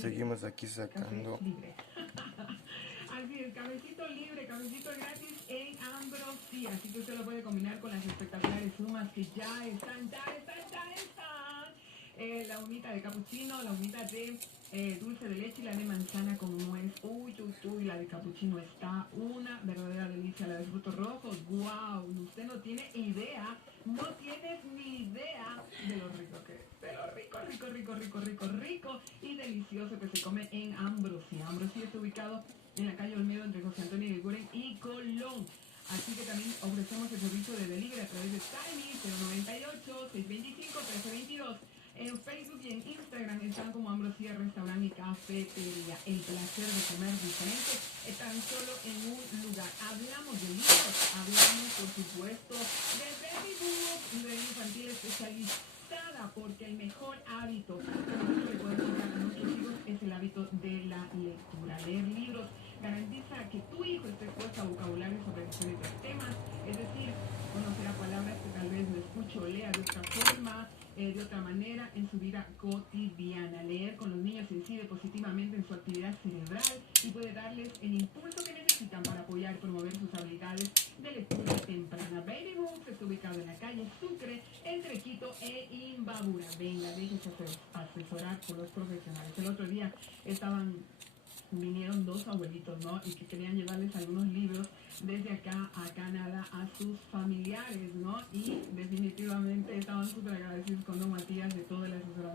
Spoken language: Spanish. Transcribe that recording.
Seguimos aquí sacando. Libre. Así es, cafecito libre, cafecito gratis en Ambrosía. Así que usted lo puede combinar con las espectaculares sumas que ya están. La humita de capuchino, la humita de dulce de leche y la de manzana con nuez. Uy, uy, uy, la de capuchino está una verdadera delicia. La de frutos rojos, wow, usted no tiene idea, no tienes ni idea de lo rico que es. De lo rico y delicioso que se come en Ambrosía. Ambrosía está ubicado en la calle Olmedo entre José Antonio Iguren y Colón. Así que también ofrecemos el servicio de delivery a través de Tiny 098-625-1322. En Facebook y en Instagram están como Ambrosía Restaurante y Cafetería. El placer de comer diferente es tan solo en un lugar. Hablamos de libros, hablamos por supuesto de baby book, de infantil especializada, porque el mejor hábito que nosotros le podemos dar a nuestros hijos es el hábito de la lectura. Leer libros garantiza que tu hijo esté expuesto a vocabulario sobre diferentes temas, es decir, conocerá palabras que tal vez no escuche o lea de otra forma, de otra manera en su vida cotidiana. Leer con los niños incide positivamente en su actividad cerebral y puede darles el impulso que necesitan para apoyar y promover sus habilidades de lectura temprana. Baby Books está ubicado en la calle Sucre, entre Quito e Imbabura. Venga, déjese asesorar por los profesionales. El otro día vinieron dos abuelitos, ¿no? Y que querían llevarles algunos libros desde acá a Canadá a sus familiares, ¿no? Y definitivamente estaban súper agradecidos con don Matías de todo el asesoramiento.